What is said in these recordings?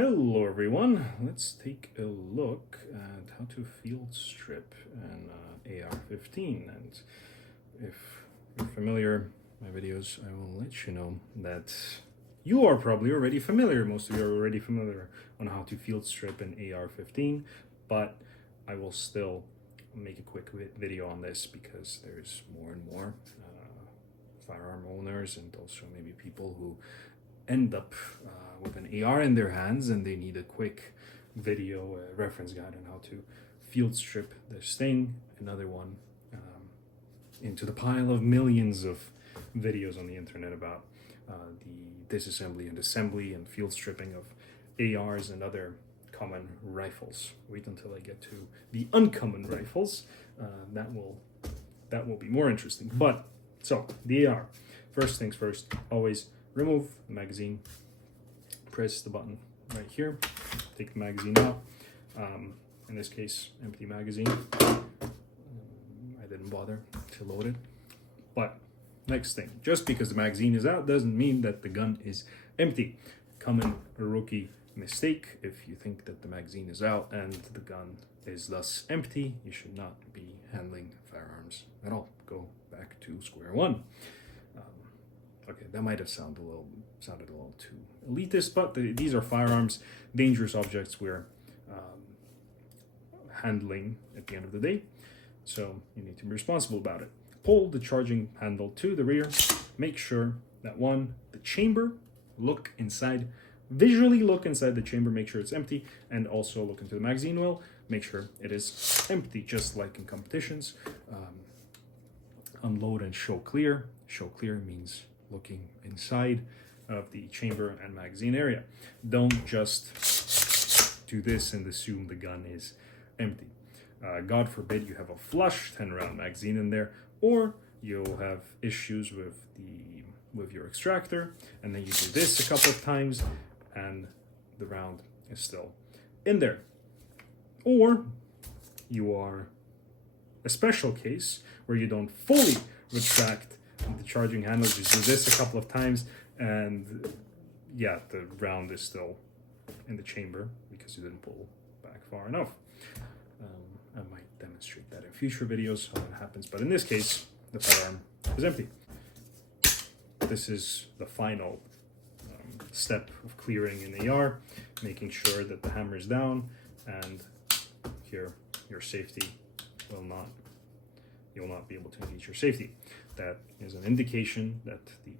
Hello everyone, let's take a look at how to field strip an AR15. And if you're familiar with my videos, I will let you know that you are probably already familiar, most of you are already familiar on how to field strip an AR15, but I will still make a quick video on this because there's more and more firearm owners and also maybe people who end up with an AR in their hands and they need a quick video reference guide on how to field strip this thing. Another one into the pile of millions of videos on the internet about the disassembly and assembly and field stripping of ARs and other common rifles. Wait until I get to the uncommon rifles. That will be more interesting. But so the AR, first things first, always remove the magazine, press the button right here, take the magazine out. In this case, empty magazine. I didn't bother to load it. But next thing, just because the magazine is out doesn't mean that the gun is empty. Common rookie mistake: if you think that the magazine is out and the gun is thus empty, you should not be handling firearms at all. Go back to square one. Okay, that might have sounded a little too elitist, but these are firearms, dangerous objects we're handling at the end of the day, so you need to be responsible about it. Pull the charging handle to the rear. Make sure that the chamber, visually look inside the chamber, make sure it's empty, and also look into the magazine well, make sure it is empty, just like in competitions. Unload and show clear. Show clear means looking inside of the chamber and magazine area. Don't just do this and assume the gun is empty. God forbid you have a flush 10-round magazine in there, or you'll have issues with your extractor, and then you do this a couple of times and the round is still in there. Or you are a special case where you don't fully retract the charging handle, just do this a couple of times, and yeah, the round is still in the chamber because you didn't pull back far enough. I might demonstrate that in future videos how that happens, but in this case, the firearm is empty. This is the final step of clearing an AR, making sure that the hammer is down, and here your safety you'll not be able to engage your safety. That is an indication that the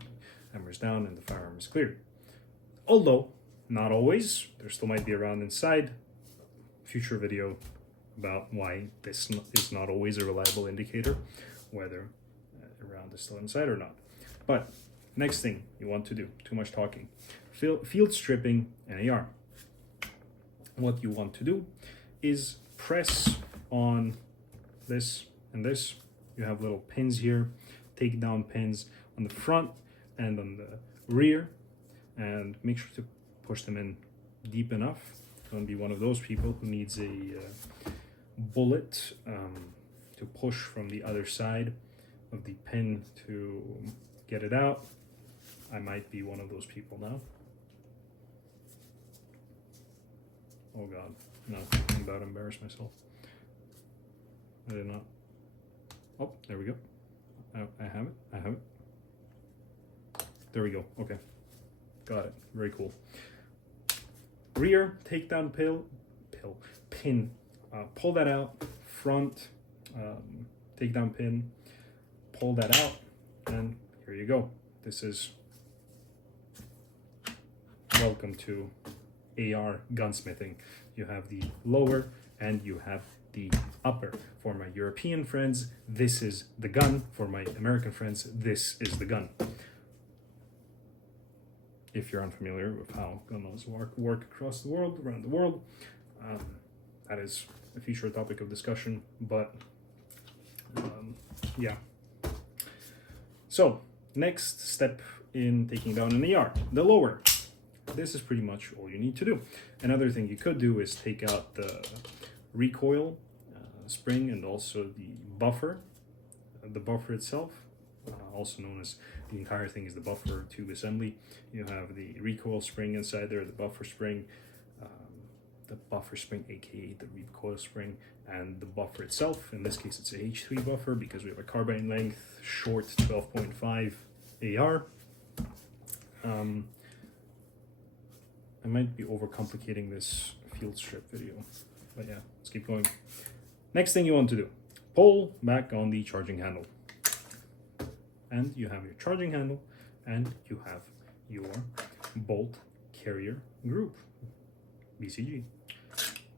hammer is down and the firearm is cleared. Although, not always. There still might be a round inside. Future video about why this is not always a reliable indicator, whether a round is still inside or not. But next thing you want to do, too much talking, field stripping an AR. What you want to do is press on this and this. You have little pins here, takedown pins on the front and on the rear, and make sure to push them in deep enough. Don't be one of those people who needs a bullet to push from the other side of the pin to get it out. I might be one of those people now. Oh God, no, I'm about to embarrass myself. I did not. Oh, there we go. I have it. There we go. Okay. Got it. Very cool. Rear takedown pin. Pull that out. Front takedown pin. Pull that out. And here you go. This is welcome to AR gunsmithing. You have the lower and you have the upper. For my European friends, this is the gun. For my American friends, this is the gun. If you're unfamiliar with how gun laws work across the world, around the world, that is a future topic of discussion, but yeah. So, next step in taking down an AR, the lower. This is pretty much all you need to do. Another thing you could do is take out the recoil spring and also the buffer itself, also known as the entire thing is the buffer tube assembly. You have the recoil spring inside there, the buffer spring, the buffer spring, aka the recoil spring, and the buffer itself. In this case, it's a H3 buffer because we have a carbine length, short 12.5 AR. I might be overcomplicating this field strip video, but yeah, let's keep going. Next thing you want to do, pull back on the charging handle. And you have your charging handle, and you have your bolt carrier group, BCG.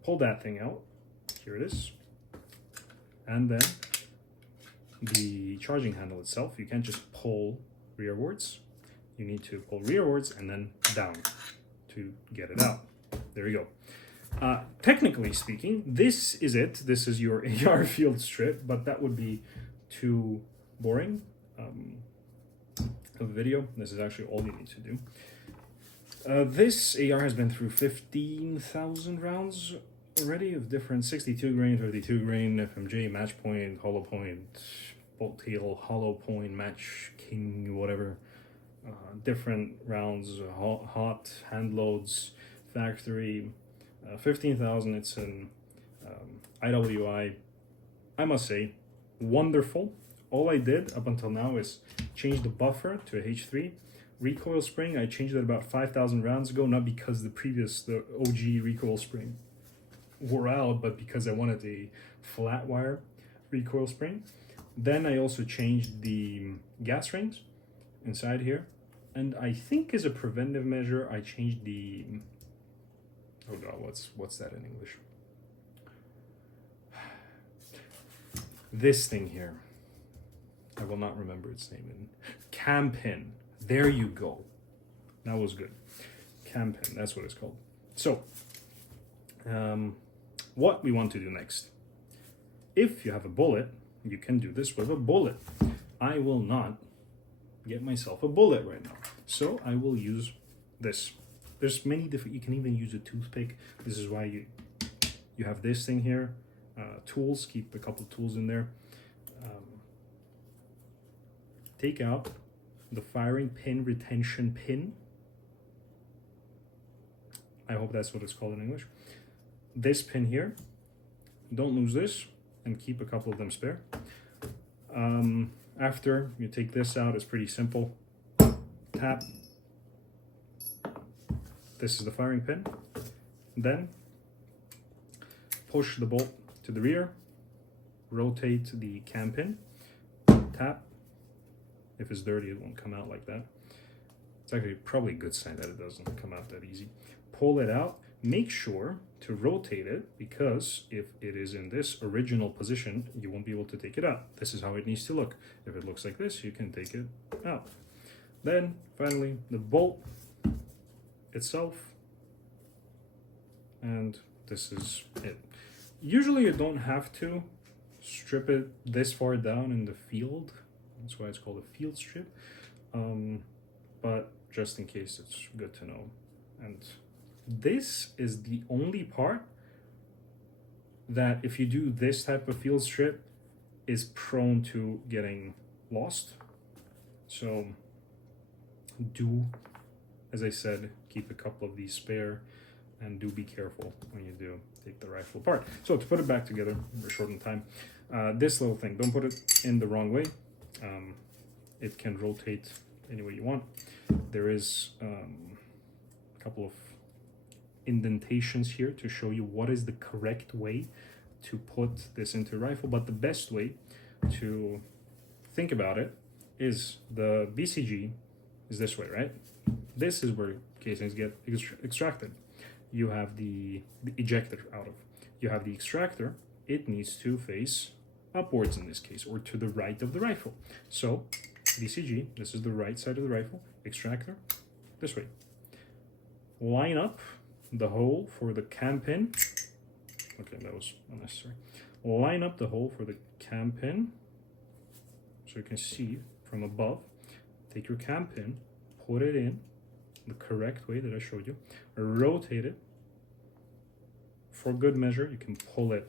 Pull that thing out, here it is. And then the charging handle itself, you can't just pull rearwards. You need to pull rearwards and then down to get it out. There you go. Technically speaking, this is it. This is your AR field strip, but that would be too boring of a video. This is actually all you need to do. This AR has been through 15,000 rounds already of different 62 grain, 52 grain, FMJ, match point, hollow point, bolt tail, hollow point, match king, whatever. Different rounds, hot, hand loads, factory, 15,000. It's an IWI. I must say, wonderful. All I did up until now is change the buffer to a H3. Recoil spring, I changed it about 5,000 rounds ago, not because the OG recoil spring wore out, but because I wanted a flat wire recoil spring. Then I also changed the gas rings inside here, and I think as a preventive measure I changed the, oh god, what's that in English, this thing here, I will not remember its name, in cam pin. There you go, that was good. Cam pin, that's what it's called. So what we want to do next, if you have a bullet, you can do this with a bullet. I will not get myself a bullet right now, so I will use this. There's many different, you can even use a toothpick. This is why you have this thing here. Tools, keep a couple tools in there. Take out the firing pin retention pin. I hope that's what it's called in English. This pin here, don't lose this, and keep a couple of them spare. After you take this out, it's pretty simple. Tap. This is the firing pin. Then push the bolt to the rear, rotate the cam pin, tap. If it's dirty, it won't come out like that. It's actually probably a good sign that it doesn't come out that easy. Pull it out. Make sure to rotate it, because if it is in this original position, you won't be able to take it out. This is how it needs to look. If it looks like this, you can take it out. Then finally the bolt itself, and this is it. Usually you don't have to strip it this far down in the field. That's why it's called a field strip. But just in case, it's good to know. And this is the only part that, if you do this type of field strip, is prone to getting lost. So do, as I said, keep a couple of these spare, and do be careful when you do take the rifle apart. So to put it back together, we're short on time. This little thing, don't put it in the wrong way. It can rotate any way you want. There is a couple of indentations here to show you what is the correct way to put this into a rifle, but the best way to think about it is the BCG is this way, right? This is where casings get extracted. You have the ejector out of. You have the extractor. It needs to face upwards in this case, or to the right of the rifle. So BCG, this is the right side of the rifle. Extractor, this way. Line up the hole for the cam pin. Okay, that was unnecessary. Line up the hole for the cam pin, so you can see from above. Take your cam pin, put it in the correct way that I showed you, rotate it. For good measure, you can pull it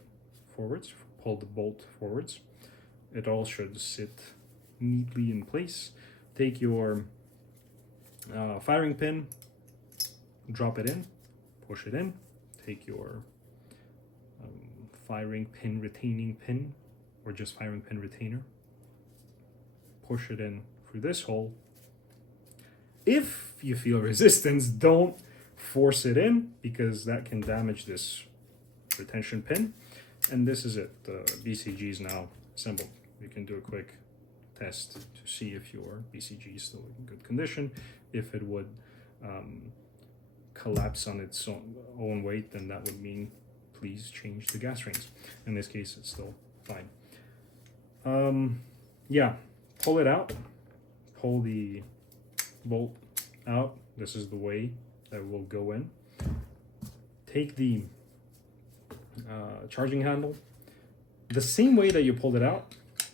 forwards, pull the bolt forwards. It all should sit neatly in place. Take your firing pin, drop it in, push it in, take your firing pin retaining pin, or just firing pin retainer, push it in through this hole. If you feel resistance, don't force it in, because that can damage this retention pin. And this is it. The BCG is now assembled. You can do a quick test to see if your BCG is still in good condition. If it would collapse on its own weight, then that would mean please change the gas rings. In this case, it's still fine. Yeah, pull it out, pull the bolt out. This is the way that will go in. Take the charging handle the same way that you pulled it out.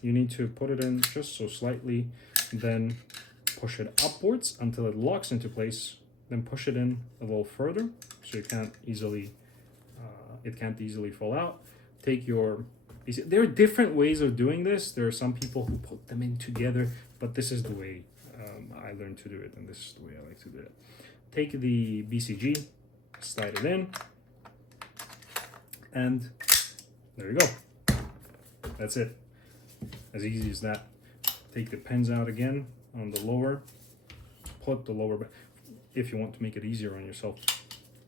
You need to put it in just so slightly, then push it upwards until it locks into place, then push it in a little further so it can't easily fall out. Take your, there are different ways of doing this. There are some people who put them in together, but this is the way I learned to do it, and this is the way I like to do it. Take the BCG, slide it in, and there you go. That's it. As easy as that. Take the pins out again on the lower. Put the lower back. If you want to make it easier on yourself,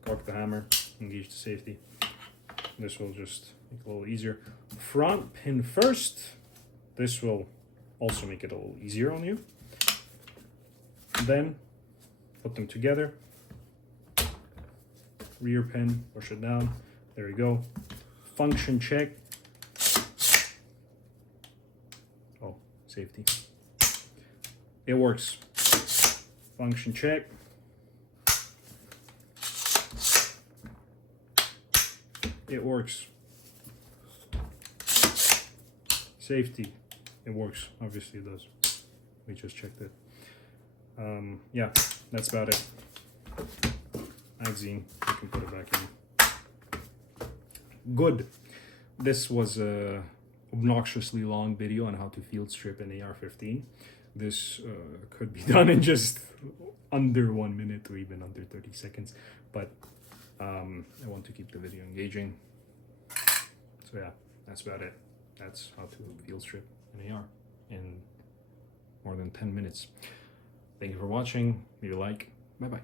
cork the hammer, engage the safety. This will just make it a little easier. Front pin first. This will also make it a little easier on you. Then put them together. Rear pin, push it down. There you go. Function check. Oh, safety. It works. Function check. It works. Safety. It works. Obviously it does. We just checked it. Yeah, that's about it. Magazine, you can put it back in. Good. This was a obnoxiously long video on how to field strip an AR-15. This could be done in just under 1 minute or even under 30 seconds, but I want to keep the video engaging. So yeah, that's about it. That's how to field strip an AR in more than 10 minutes. Thank you for watching. Leave a like. Bye-bye.